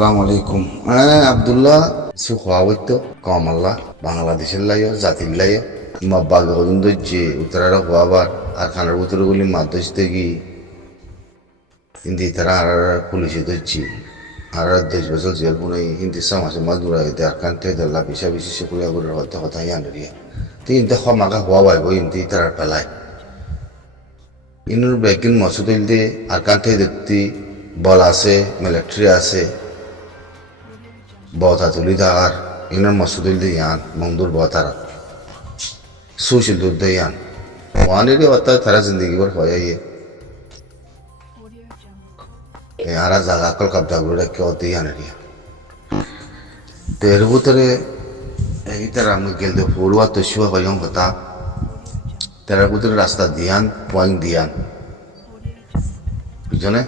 আসসালামু আলাইকুম। আব্দুল্লাহ সুখাওয়াইত কমাল্লা বাংলাদেশের লাইও জাতির লাইও মাব্বাগ হদুন দইছে উত্তরারা হওয়াবার আর খানার উত্তরগুলি মাদ্রাস থেকে হিন্দি তারা আর পুলিশে ধরছি আর 10 বছর জেল পুনে হিন্দি সমাজে মাদুরা হইতে আর কান্তে দল্লা পিসা পিসি সেকুরিয়া করে হতে কথা ইয়ানরিয়া তো ইনতে ক্ষমাকা হওয়া বাইব ইন্দি তারা পেলায় ইনুর বেকিন মসুদিল দিয়ে আর কান্তে দেখতে বল আছে মিলিটারি আছে বতা তুলি থাকার ইনার মসুদিল দিয়ে ইয়ান মংদুর বতার সুশীল দুধ দিয়ে ইয়ান ওয়ানেরই অর্থাৎ তারা জিন্দগি ভর হয়ে আর জায়গা কল কবজা করে রেখে অত ইয়ানেরিয়া তো এর ভিতরে এই তারা আমি গেলতে পড়ুয়া তো শুয়া হইম কথা তার ভিতরে রাস্তা দিয়ান পয়েন্ট দিয়ান বুঝনে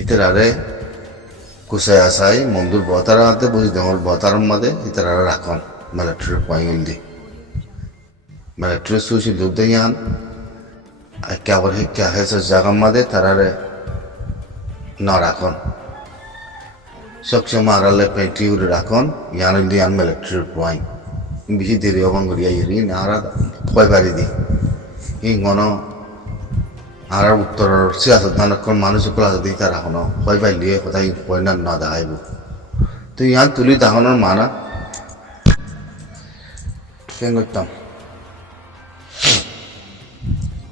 ইতারে কুসাই আসাই মন্দুর বতার হাতে বুঝি দেওয়ার বতার মধ্যে ইতারা রাখন military point the military sushi দুধ ইয়ান একেবারে শিক্ষা হয়েছে জায়গার মধ্যে তারারে ন রাখন সবসময় আড়ালে পেটি উড়ে রাখন ইয়ান দিয়ান মিলিটারি পয়েন্ট বেশি দেরি অবন করিয়া ইরি না আর ভয় বাড়ি দি ইঙ্গন আর উত্তরের সিয়াসত দানক্ষণ মানুষ ক্লাস দিই তারা এখনো ভয় পাইলিয়ে কোথায় ভয় না না দেখাইব তো ইয়ান তুলি দেখানোর মানা কেন করতাম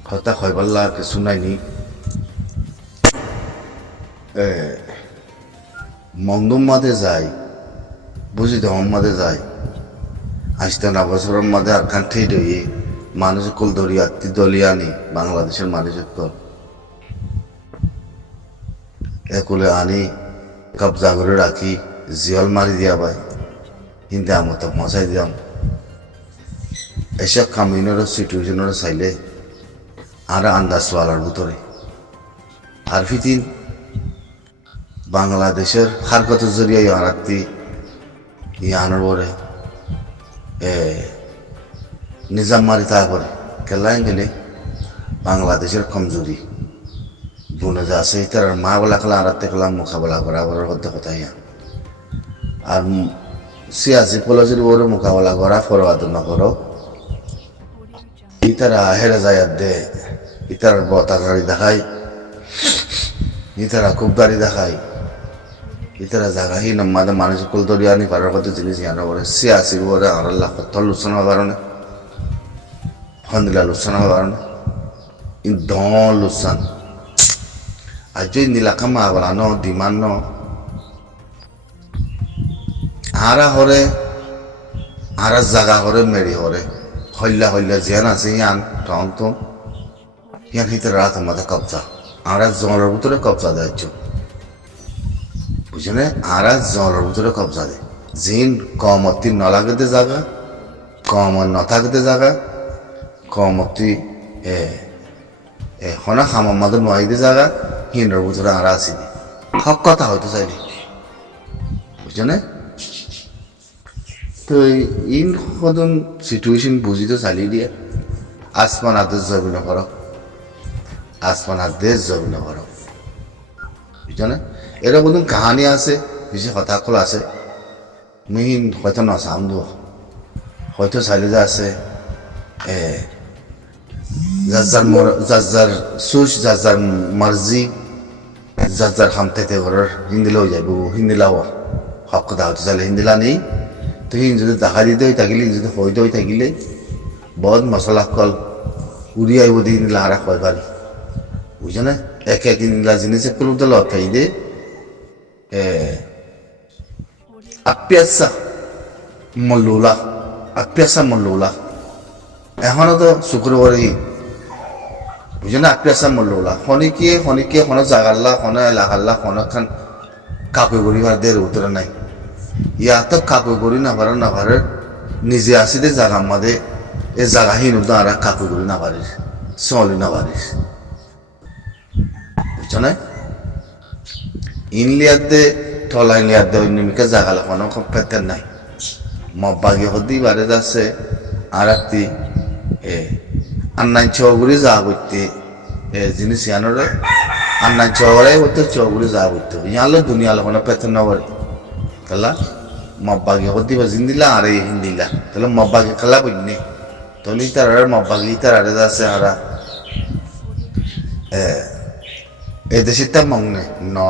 হত্যা হয় পাল্লা কিছু নাইনি মংদুম মাঝে যাই বুঝি দম মাঝে যাই আসতে না বছরের মাঝে আর খান ঠেই দইয়ে মানুষ কল দরিয়া দলিয়ানি বাংলাদেশের মানুষের কল একুলে আনি কবজা করে রাখি জিয়ল মারি দিয়া ভাই হিন্দে আমত মশাই দিয়াম এসব কামিনের সিচুয়েশনের চাইলে আর আন্দাজ পালার ভিতরে আর ফিতিন বাংলাদেশের হারকত জরিয়া ইয়ারাত্তি ইয়ানোর পরে নিজাম মারি তারপরে কেলাইন গেলে বাংলাদেশের কমজোরি বুনে যা আছে তার মা বলা খেলা আর দেখলাম মোকাবেলা করা বড় হতে কথা ইয়া আর সিয়াসি পলিসির বড় মোকাবেলা করা ফরওয়ার্ড না করো ইতারা হেরে যায় দে ইতার বতা গাড়ি দেখায় ইতারা খুব গাড়ি দেখায় ইতারা জায়গাহি নামাদে মানুষ কুল দরিয়া নি পারার কত জিনিস জানা বলে সিয়াসি বলে আর আল্লাহ কত লুসন হওয়ার কারণে হন্দিলা লুসন হওয়ার কারণে ইন দন লুসান আজ নীলাকা মা বলানো ডিমান্ড আরা হরে আরা জাগা হরে মেরি হরে হল্লা হল্লা জেন আছে ইয়ান টন তো ইয়ান হিতে রাত আমাদের কবজা আরা জলের ভিতরে কবজা দেয় বুঝলে আরা জলের ভিতরে কবজা দেয় জিন কমতি ন লাগতে জায়গা কম ন থাকতে জায়গা কমতি হনা খামার মাদের নয়তে জায়গা হিন্ডর ভিতরে আরা আসি দি হক কথা হয়তো চাইলে বুঝলে তো ইন সদন সিচুয়েশন বুঝি তো চালিয়ে দিয়ে আসমান আদেশ যাবি না করো আসমান আদেশ যাবি না করো বুঝলে এরকম কাহানি আছে বেশি কথা কল আছে মিহিন হয়তো না সামদু হয়তো চাইলে যে আছে যার সুচ যার মার্জি যার খামতে ঘরের হিন্দিলাও যাইব হিন্দিলাও হক কথা হয়তো চাইলে হিন্দিলা নেই তো হিন যদি দেখা দিতে হয়ে থাকিলে যদি হইতে হয়ে থাকিলে বহুত মশলা কল উড়ি আইব দিয়ে নিলে আর হয় পারি বুঝছে না এক এক নিলা জিনিস একটু তো লক্ষাই দে আপ্যাসা মল্লুলা এখনো তো শুক্রবারই বুঝে না আপ্যাসা মল্লুলা খনিকে খন জাগাল্লা খন এলাকাল্লা খন খান কাকুই গড়ি ভার দের উত্তরে নাই ইয়াত কাকুই গড়ি না পারে নিজে আসি দে জাগার মাঝে এ জাগা হিন আর কাকুই গড়ি না পারিস চলি না পারিস বুঝছো না ইনলিয়াতে টলাই লিয়াতে নিমিকে জাগালে কোনো পেতেন নাই মব্বাগি হদি বারে যাচ্ছে আর একটি আন্নাই ছগুড়ি যা করতে জিনিস ইয়ানোর Anna chore woto choguru za woto. Yalla dunia la kona petan na wari. Kala mabbagi hodi ba zindila are hindila. Kala mabbagi kala bunne. Toli tarar mabbagi tarar da se ara. Edeshita mongne no.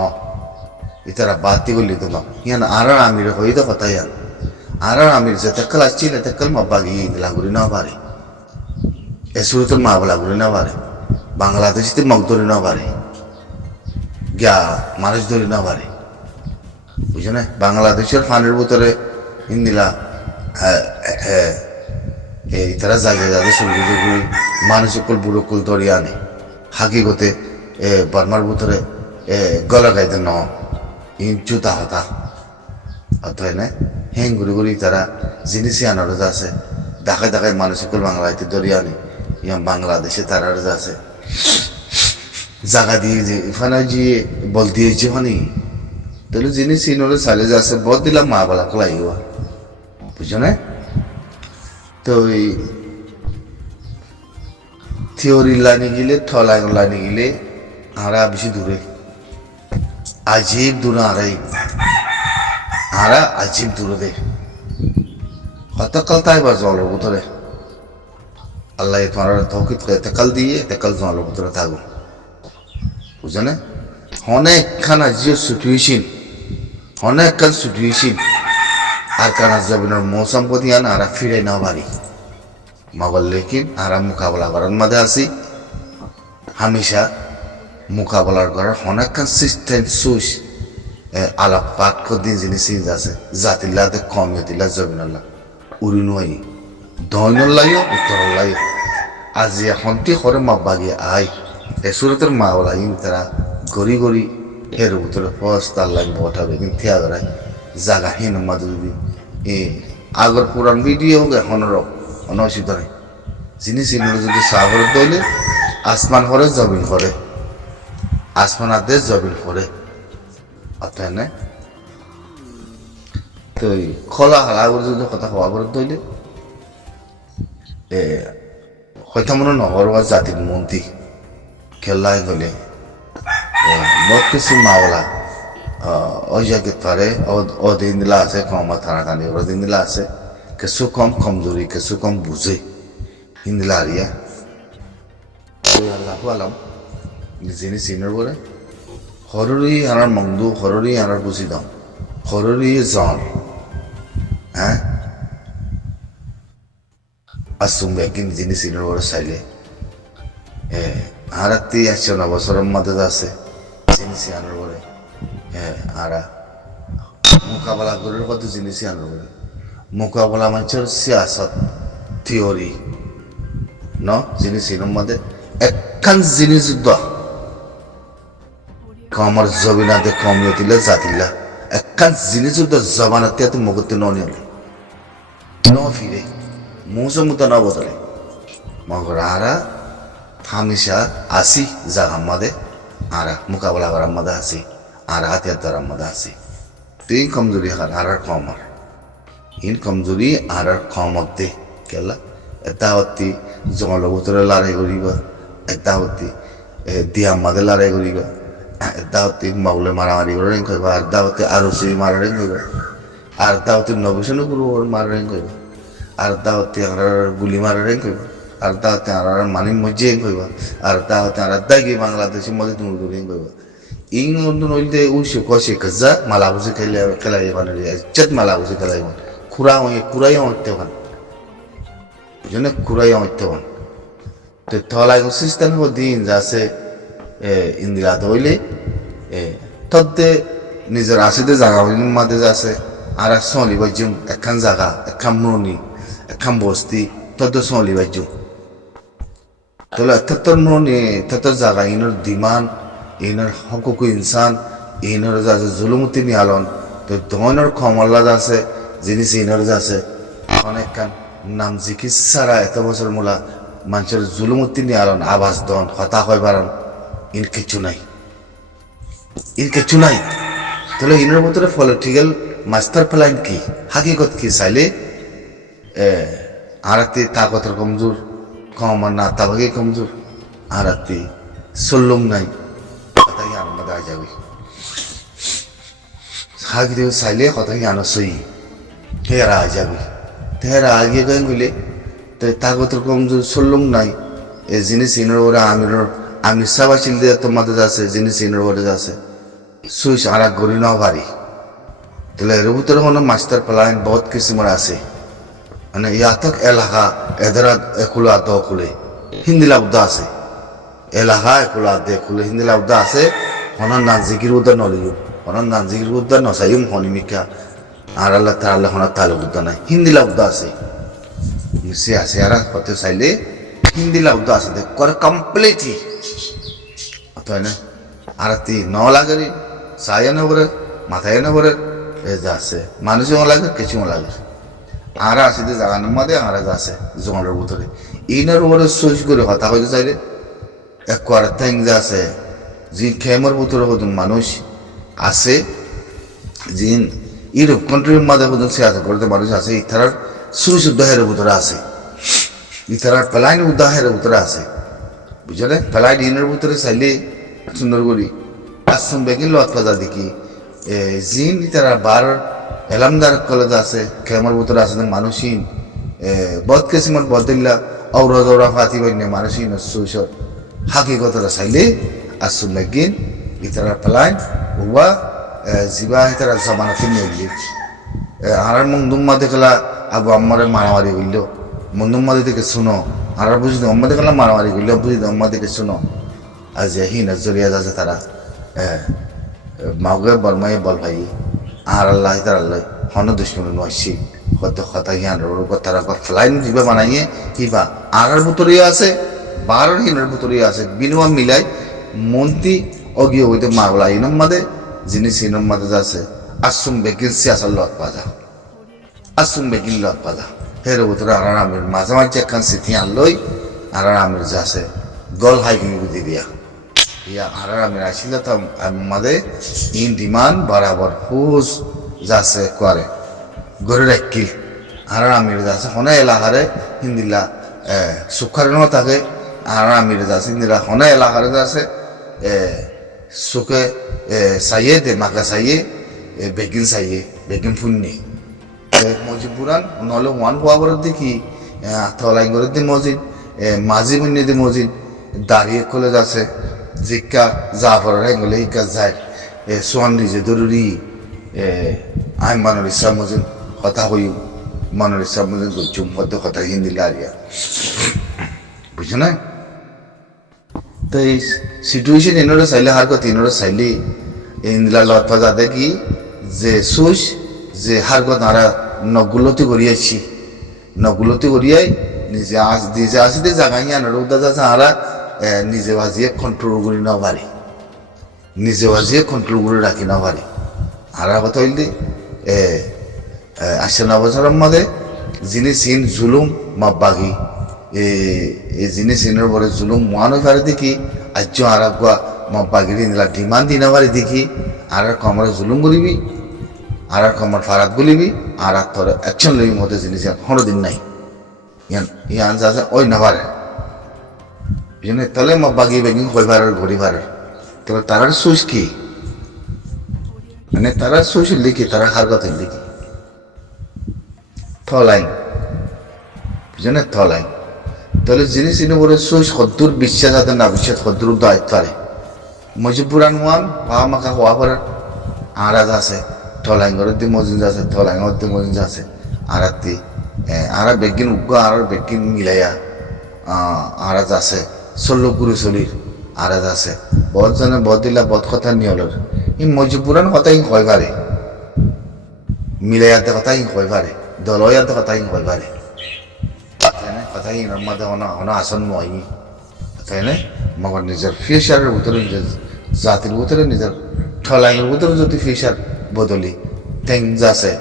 Itara bati gulli to ma. Yan ara amir hoi to pata yan. Ara amir se takal achile takal mabbagi indila guri na bari. Esuratul mabala guri na bari. Bangladesh te magduri na bari. গিয়া মানুষ ধরি না পারে বুঝছো না বাংলাদেশের ফানের ভিতরে হিন্দিলা এই তারা জাগে যাদের শুরু করি মানুষ কুল বুড়ো কুল ধরি আনে হাকিগতে বার্মার ভিতরে গলা গাইতে ন জুতা হতা অতএব না হ্যাং ঘুরি ঘুরি তারা জিনিসই আনার আছে দেখায় দেখায় মানুষ কুল বাংলাতে ধরি আনে ইয়া বাংলাদেশে তারা আছে জায়গা দিয়ে যে এখানে যে বল দিয়েছে মানে তাহলে জিনিস ইনোরে চালে যাচ্ছে বল দিলাম মা বলা কলাই বুঝছো না তো ওই থিওরি লাইনে গেলে থলাই লাইনে গেলে আরা বেশি দূরে আজীব দূরে আরা আজীব দূরে দে কতকাল তাই বা জলের ভিতরে আল্লাহ তোমার তৌকিদ করে তেকাল দিয়ে তেকাল জলের ভিতরে থাকো বুঝছো না অনেকখানা যে সিচুয়েশন অনেকখান সিচুয়েশন আর কানা জমিনের মৌসুম পদিয়ান আর ফিরে না পারি মগর লেকিন আর মোকাবেলা করার মধ্যে আছি হামেশা মোকাবেলার করার অনেকখান সিস্টেম সুইচ আলাপ পাক দিন জিনিস আছে জাতিল্লাতে কমিয়তিল্লা জমিনাল্লাহ উড়িনুয়াই দৈনল্লাইও উত্তরল্লাইও আজি এখনটি করে মাবাগিয়ে আয় এসুরতের মা বলা ইন তারা গড়ি গড়ি হের ভিতরে ফস্ত আল্লাহ বঠাবে কিন্তু থিয়া ধরায় জাগা হিন মাদুবি আগর পুরান ভিডিও এখনের অনসিত নাই জিনিস ইনুর যদি সাগর দইলে আসমান করে জবিন করে আসমান আদে জবিন করে অতএব না তো খোলা আগর যদি কথা হওয়া করে দইলে হয়তো মনে নহর জাতির মন্ত্রী খেলাই গলে বহুত কিছু মাওলা ওই জায়গায় পারে ও দিন দিলা আছে কম থানা কানি ওর দিন দিলা আছে কিছু কম কমজোরি কিছু কম বুঝে হিন্দিলা আরিয়া আল্লাহ আলাম যিনি চিনৰ বলে সৰুৰি আনাৰ মংদু সৰুৰি আনাৰ বুজি দাম সৰুৰি জন হ্যাঁ আসুম বেকিন যিনি চিনৰ বলে চাইলে আরাত্তি 109 বছরের মধ্যে আছে জিনিস আনার বলে আরা মোকাবেলা করার কত জিনিস আনার বলে মোকাবেলা মানুষের সিয়াসত থিওরি ন জিনিস এর মধ্যে একখান জিনিস কমর জবিনাতে কমিয়তিলে জাতিলা একখান জিনিস জবানাতে এত মুখতে ন ফিরে মৌসুমতা ন বদলে মগর আরা হামেশা আসি জাগার মধ্যে আর মোকাবেলা করার মধ্যে আসি আর হাতিয়ার ধরার মধ্যে আসি তুই কমজোরি আর কমর ইন কমজোরি আর কমক দে কেলা এটা হতি জঙ্গলের ভিতরে লড়াই করিব এটা হতি দিয়ার মধ্যে লড়াই করিব এটা হতি মাউলে মারামারি করে রেং কইব আর এটা হতি আরসি মারা রেং কইব আর এটা হতি নবিশনে গুরু মারা রেং কইব আর এটা হতি আমরা গুলি মারা রেং কইব আর তাতে আর মানি মজে কইবা আর তাতে আর দাগি বাংলাদেশের মধ্যে তুমি দূরে কইবা ইং অন্য নইতে উইছে কষে কাজা মালা বুঝে খেলাই মানে ইজ্জত মালা বুঝে খেলাই মানে কুরাই হতে পান বুঝনে কুরাই হতে পান তো থলাই সিস্টেম দিন যাচ্ছে ইন্দিরা দইলে তদ্দে নিজের আসিতে জায়গা মাঝে যাচ্ছে আর সলি বাজুম একখান জায়গা একখান মনি একখান বস্তি তদ্দ সলি বাজুম তাহলে এতর মনে এতর জায়গা ইনোর দিমান ইনোর হকুক ইনসান ইনোর যাচ্ছে জুলুমতি নিয়ালন তো ধনের ক্ষমল্লা যাচ্ছে জিনিস ইনোর যাচ্ছে অনেকখান নাম চিকিৎসারা এত বছর মূলা মানুষের জুলুমতি নিয়ালন আবাস দন হতা হয় বারণ ইন কিছু নাই তাহলে ইনোর ভিতরে পলিটিক্যাল মাস্টার প্ল্যান কি হাকিকত কি চাইলে আরাতে তাকতের কমজোর কম আর না তাবাকে কমজোর আরাতে সল্লুম নাই যাবে হাগিরে চাইলে কথা আনো সই হেরা যাবে হেরা আগে গান গেলে তো তাগত কম চললুম নাই এ জিনিস ইনোর ওরা আমি সাবা চিল দিয়ে তোমাদের আছে জিনিস ইনোর ওরে আছে সুইচ আর গড়ি ন বাড়ি তাহলে এর ভিতরে কোনো মাস্টার প্ল্যান বহুত কিসিমের আছে মানে ইয়াতক এলাকা এদারা একুলা দ খুলে হিন্দি লাউদা আছে এলাকা একুলা দে খুলে হিন্দি লাউদা আছে হনন নাজিকির উদ্দা নলিও হনন নাজিকির উদ্দা নসাইম হনিমিকা আর আল্লাহ তাআলা হন তাআলা উদ্দা নাই হিন্দি লাউদা আছে সে আছে আর হতে চাইলে হিন্দি লাউদা আছে দেখ করে কমপ্লিটলি তাই না আর তি ন লাগেরি সায়া না বলে মাথায় না বলে এ যা আছে মানুষও লাগে কিছু লাগে আর আছে যে জাগানোর মধ্যে আর আছে জঙ্গলের ভিতরে ইনার উপরে সুইচ করে কথা হইতে চাইলে এক করার থ্যাং যে আছে যে খেমের ভিতরে হতুন মানুষ আছে যে ইউরোপ কান্ট্রির মধ্যে হতুন সে আছে করতে মানুষ আছে ইথারার সুইচ উদ্দাহের ভিতরে আছে ইথারার প্লাইন উদ্দাহের ভিতরে আছে বুঝলে প্লাইন ইনের ভিতরে চাইলে সুন্দর করি আশ্রম বেগিন লত পাজা দেখি জিন ইতারা বার এলামদার কলেজ আছে খেমার ভিতরে আছে মানুষহীন বদ কেসিমত বদিল্লা ঔরা দৌরা ফাতি বন্যে মানুষহীন সুইচর হাকিগতরা চাইলে আশ্রম বেগিন ইতারা প্লাইন উবা জিবা ইতারা জমানাতে নিয়ে আর মংদুম্মা দেখলা আবু আম্মারে মারামারি হইল মন্দুম্মা দিকে শুনো আর বুঝলি অম্মা দেখলাম মারামারি হইল বুঝলি অম্মা দিকে শুনো আজ হিন জরিয়া যাচ্ছে তারা মাউগে বলমাই বল ভাই আর আল্লাহ তার আল্লাহ হন দুশ্মন নয়সি কত কথা হিয়ান তারা ফ্লাইন দিবা বানাইয়ে কিবা আর ভিতরে আছে বারোর হিনের ভিতরে আছে বিনিময় মিলাই মন্ত্রী অগিয়ে হইতে মাগলা ইনম মাদে জিনিস ইনম মাদে আছে আসুম বেকিন সিয়াসার লত পাজা আসুম বেকিন লত পাজা হের ভিতরে আর আমির মাঝে মাঝে একখান স্মৃতি আনলই আর আমির যাচ্ছে গল হাইকিং বুঝি দিয়া ইয়া আর আমির আসিল তো আমাদের ইন ডিমান্ড বরাবর ফুস যাচ্ছে করে গড়ে রাখিল আর আমির যাচ্ছে হনে এলাকারে হিন্দিলা সুখার ন থাকে আর আমির যাচ্ছে হিন্দিলা হনে এলাকারে যাচ্ছে সুখে চাইয়ে দে মাকা চাইয়ে বেগিন চাইয়ে বেগিন ফুন্নি মসজিদ পুরান নহলে ওয়ান হওয়ার দেখি থলাই করে দি মসজিদ মাঝি বুন্নি দি মসজিদ দাঁড়িয়ে খুলে যাচ্ছে জিকা জাফর হেঙ্গলে হিকা যায় সোয়ান নিজে জরুরি আই মানর ইসলাম মসজিদ কথা হইও মানর ইসলাম মসজিদ চুম হতে কথা হিন্দি লারিয়া বুঝছো না তো এই সিচুয়েশন এনোরা চাইলে হার কথা এনোরা চাইলে ইন্দিলা লত পাজা দেখি যে সুস যে হার কথা আরা নগুলতি করিয়াছি নগুলতি করিয়াই নিজে আসিতে জাগাই আনার উদা যাচ্ছে আরা নিজে বাজিয়ে কন্ট্রোল করি না পারি নিজে বাজিয়ে কন্ট্রোল করে রাখি না পারি আর কথা হইলে আসছে না বছরের মধ্যে যিনি সিন জুলুম মা বাগি এই যিনি সিনের পরে জুলুম মানো পারে দেখি আজ আর মা বাগির ডিমান্ড দিনা পারি দেখি আর কমরে জুলুম করিবি আর কমর ফারাত বলিবি আর তোর অ্যাকশন লইবি মতো জিনিস কোনো দিন নাই ইয়ান যা ওই না পারে বুঝলেন তাহলে মা বাগি বেগিং হয়ে পারার ঘড়ি পারার তাহলে তারার সুইচ কি মানে তারা সুইচ লিখি তারা হার কথা লিখি থলাইন বুঝলেন থলাইন তাহলে জিনিস ইনে বলে সুইচ সদ্দুর বিশ্বাস আছে না বিশ্বাস সদ্দুর দায়িত্ব পারে মজিপুরান ওয়ান হওয়া মাখা হওয়া পারার আরাজ আছে থলাইন ঘরের দি মজিদ আছে থলাইন ঘরের দি মজিদ আছে আরাতি আর বেগিন উগ্র আর বেগিন মিলাইয়া আরাজ আছে ষোলো গুরু চলির আরাজ আছে বহুত জনে বহুত দিলা বহুত কথা নিয়লর ই মজিপুরান কথা ই হয় পারে মিলাইয়াতে কথা ই হয় পারে দলয়াতে কথা ই হয় পারে কথা ই মধ্যে অনা আসন নয় তাই না মগর নিজের ফিউচারের ভিতরে নিজের জাতির ভিতরে নিজের ঠলাইনের ভিতরে যদি ফিউচার বদলি ঠেং যাচ্ছে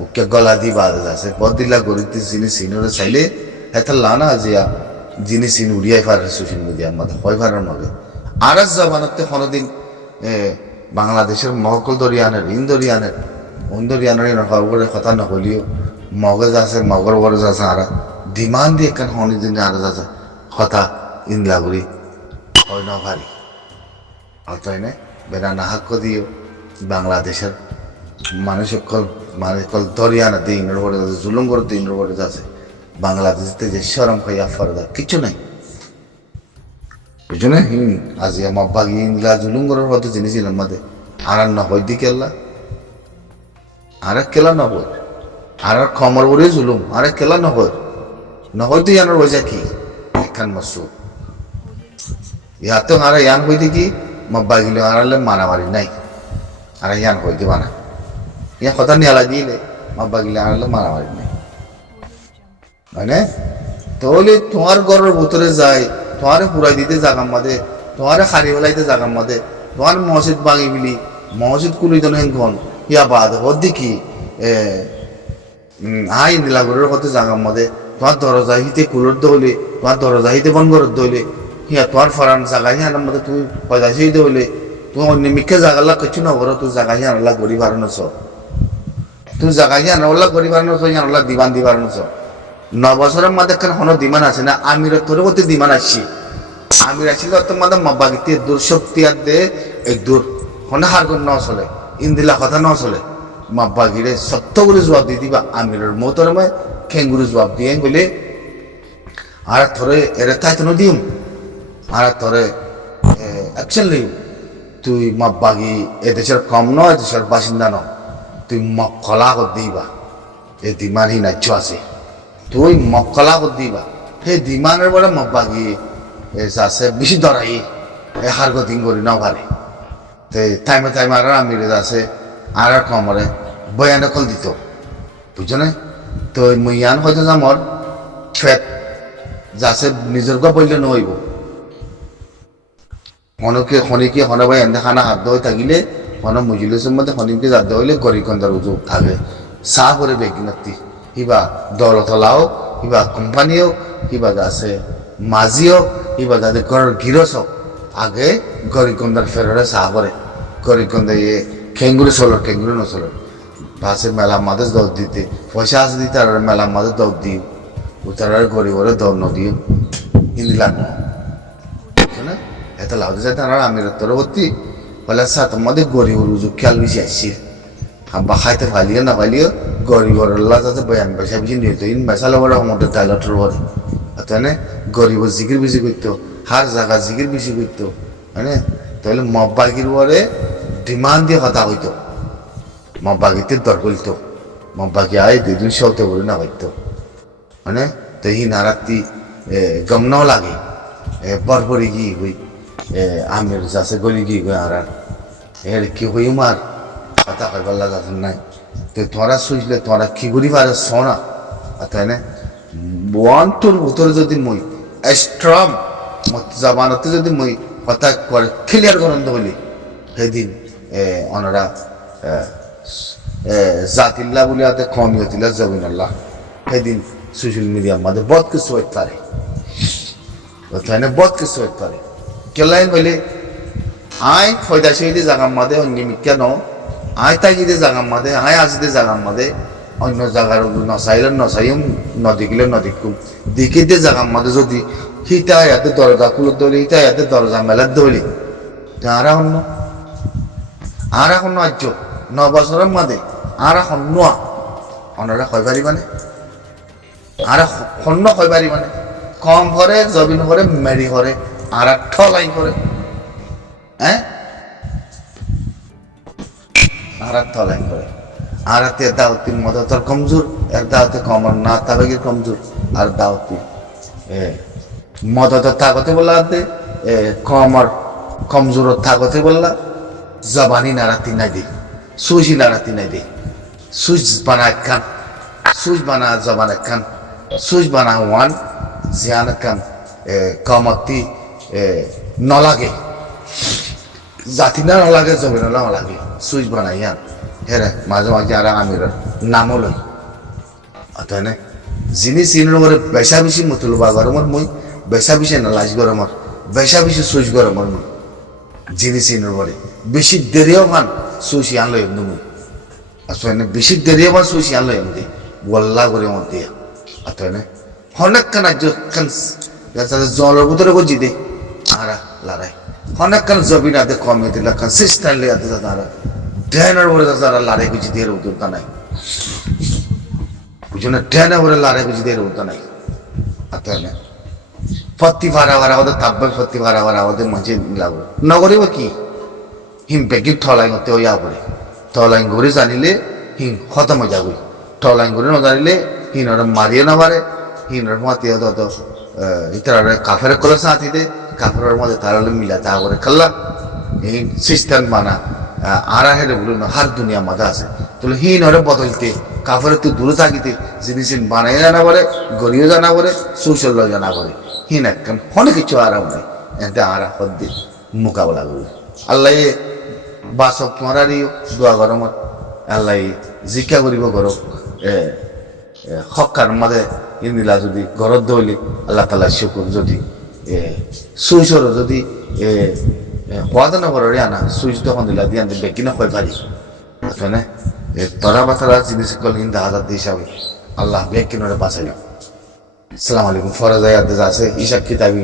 ওকে গলা দি বাদ যাচ্ছে বদিলা গরিতে জিনিস ইনরে চাইলে হেতার লানা জিয়া জিনিস ইন উড়িয়াই পারে সোশ্যাল মিডিয়ার মধ্যে হয় পারার মধ্যে আর জামানতে কোনোদিন বাংলাদেশের মহকল দরিয়ানের ইন্দরিয়ানের অন্দরিয়ানের কথা নহলিও মগজ আছে মগর বরজ আছে আর ডিমান্ড দিয়ে কেন হনি দিন আর আছে কথা ইনলা করি হয় না ভারি তাই না বেড়া নাহাক দিও বাংলাদেশের মানুষ সকল দরিয়ানা দিনের পরে জুলুম করে দিনের পরে আছে বাংলাদেশে যে সরম খাইয়া ফরদা কিছু নাই বুঝছো না আজি আমার বাগিলা জুলুম করার হয়তো জিনিসছিলাম মাঝে আর নহই দি কেল্লা আর কেলা নহই আর খমর বলে জুলুম আর কেলা নহই দি আনার বজা কি এখান মাসু ইয়াতো আর ইয়ান হইতে কি বাগিলে আনালে মারামারি নাই আর ইয়ান হইতে বানা ইয়া কথা নিয়ালা দিলে বাগিলে আনালে মারামারি নাই মানে তাহলে তোমার ঘরের ভিতরে যায় তোমারে পুরাই দিতে জাগাম মাদে তোমারে খারি বেলাইতে জাগাম মাদে তোমার মসজিদ ভাঙি বিলি মসজিদ কুলিতন হেন ইয়া বাদ হদ্দি কি হাই নীলাগরের হতে জাগাম মাদে তোমার দরজা হিতে কুলোর দৌলে তোমার দরজা হিতে বন ঘরের দৌলে হিয়া তোমার ফরান জাগা হিয়ার মধ্যে তুমি পয়দাশি দৌলে তুমি অন্য মিখে জাগাল্লা কিছু না করো তুই জাগা হিয়ার আল্লাহ গরিব হারানো তুই জাগা হিয়ার আল্লাহ গরিব হারানো হিয়ার আল্লাহ দিবান দিবারানো 9 বছরের মধ্যে কোনো দিমান আছে না আমির তোর প্রতি দিমান আসছি আমির আসলে তোর মধ্যে মব্বাগিতে দূর শক্তি আর দে এই দূর হনে হার গুণ ন চলে ইন্দিলা কথা ন চলে মব্বাগিরে সত্য করে জবাব দিয়ে দিবা আমিরের মতর মই খেঙ্গুরি জবাব দিয়ে বলে আর থরে এর তাইতো দিম আর থরে অ্যাকশন লইম তুই মব্বাগি এদেশের কম নয় এদেশের বাসিন্দা ন তুই মক্কলা করে দিবা এই দিমানই নাচ্য আছে তুই মক্কলা করে দিবা সেই দিমানের বলে মব্বাগি আছে বেশি দরাই হার গতিং করি না ভারে টাইমে আর আমিরে আছে আর কমরে বয়ানে কল দিত বুঝছো না তো মুইয়ান হয়তো আমার ফেট যাচ্ছে নিজের গা বললে নহইব খনিকে হনে ভাই এনে খানা হাত দই থাকিলে হনে মুজিলের মধ্যে খনিকে জাত হইলে গরি কন্দার উজু আগে চাহ করে বেগি নাতি কিবা দলতলা হোক কিবা কোম্পানি হোক কিবা আছে মাঝি হোক কিবা যাদের ঘরের গিরস হোক আগে গরিকন্দার ফেররে চাহ করে গরিকন্দা ইয়ে খেঙ্গুরি চলর খেঙ্গুরি নচলর বাসে মেলা মাঝে দৌড় দিতে পয়সা আছে দিতে আর মেলা মাঝে দৌড় দিও উতার গরিবরে দৌড় নদিও হিন্দি লাগবে না এত লাভ যাইতে আর আমির তোর ভর্তি বলে সাথে মধ্যে গরিবর উজুক খেয়াল বেশি আসছি বা খাইতে ফালিও না ফালিও গরিবর যাতে বয়ান পয়সা বেশি নিত ইন বেসালো বড় আমাদের টাইলটর বড় তাই গরিব জিকির বেশি করতো হার জায়গা জিকির বেশি করতো মানে তাহলে মব্বাগির পরে ডিমান্ড দিয়ে কথা হইতো মব্বাগিতে দর করিত মব্বাগি আয় 2 দিন সৌতে বলে না হইতো মানে তো হি নারাত্তি গম ন লাগে বরবরি গি হই আমের যাচ্ছে গলি গি গই আর এর কি হই মার কথা কইবার লাগা নাই তো তোরা শুইলে তোরা কি করি পারে সোনা তাই না বন্তর ভিতরে যদি মই স্ট্রং জবানতে যদি মই কথা করে ক্লিয়ার করন্দ হলি সেদিন ওনারা জাতিল্লা বলে আতে কমিয়তিল্লা জবিনাল্লাহ সেদিন সোশ্যাল মিডিয়ার মধ্যে বহুত কিছু হইতে পারে তাই না বহুত কিছু হইতে পারে কেলাইন বলে আয় ফয়দা সহিতে জাগার মাঝে অন্য কেন আয় তাই যদি জাগার মাঝে আয় আসতে জাগার মাঝে অন্য জায়গার নচাইম নদীকিলে নদীকুম দিকে জাগার মাঝে যদি হিতা ইয়াতে দরজা খুলত দলি হিতা ইয়াতে দরজা মেলার দলি আর এখন আজ 9 বছরের মাঝে আর এখন নোয়া অনারা কয় পারি মানে আর সন্ন কয় পারি মানে কম করে জবিন করে মেরি করে আর ঠলাই করে হ্যাঁ আর ঠলাই করে আর দাওতির মতো তোর কমজোর এর দাওতে কমর না তাবে কমজোর আর দাওতি মদত থাকতে বললা কমর কমজোর থাকতে বললা জবানি নারাতি নাই দে সুজি নারাতি নাই দে সুজ বানা খান সুজ বানা জবান খান সুজ বানা ওয়ান জিয়ান খান কমতি নলাগে জাতি না নলাগে জবিন নলাগে সুজ বানাইয়ান হেরে মাঝে মাঝে আর আমির নামও লই তাই না যিনি চিনের মরে বেশা বেশি মতলবা গরমর মই বেশা বেশি না লাজ গরমর বেশা বেশি সুইচ গরমর মই যিনি চিনের মরে বেশি দেরিও মান সুইচ আন লই মই আসলে বেশি দেরিও মান সুইচ আন লই দে বল্লা করে মত দিয়া তাই না অনেক কানা কান জলের ভিতরে গজি দে আরা লড়াই অনেক কান জবিন আদে কমে দিলা কান সিস্টেম লিয়ে আদে তারা ড্যানের বলে তারা লাড়াই গুজি দিয়ে উদ্যোগ নাই বুঝো না ড্যানে বলে লাড়াই গুজি দিয়ে উদ্যোগ নাই আতানে ফত্তি ভাড়া ভাড়া ওদের তাব্বে ফত্তি ভাড়া ভাড়া ওদের মঞ্চে লাগবে নগরে বা কি হিম বেগির ঠলাই মতে ওই আপরে ঠলাই ঘুরে জানিলে হিম খতম হয়ে যাবে ঠলাই ঘুরে না জানিলে হিন ওরা মারিয়ে না পারে হিন ওর মাতিয়ে তো ইতারা কাফের করে সাথী দে কাপড়ের মধ্যে তারা মিলা তা করে খাল্লা এই সিস্টেম বানা আরা হেরে বলুন হার দুনিয়া মাথা আছে তাহলে হিন হরে বদলতে কাপড়ের তো দূরে থাকিতে জিনিস বানাই জানা বলে গড়িও জানা বলে সুশল্য জানা বলে হিন একখান অনেক কিছু আরাম নেই এতে আরা হদ্দি মোকাবেলা করবে আল্লাহ বাসক তোমারারিও দোয়া গরমত আল্লাহ জিজ্ঞা করিব গরম হকার মাঝে ইন্দিলা যদি ঘরত দৌলি আল্লাহ তালা শুকুর যদি সুইচর যদি হওয়া ঘরে আনা সুইচ তখন দিলা দিয়ে আনতে বেকি না কয় পারি মানে তরা বাতারা জিনিস কল হিন্দা হাজার হিসাবে আল্লাহ বেগ কিনারে বাঁচাইলাম আসসালামু আলাইকুম ফরাজ আছে ইশাক কিতাবি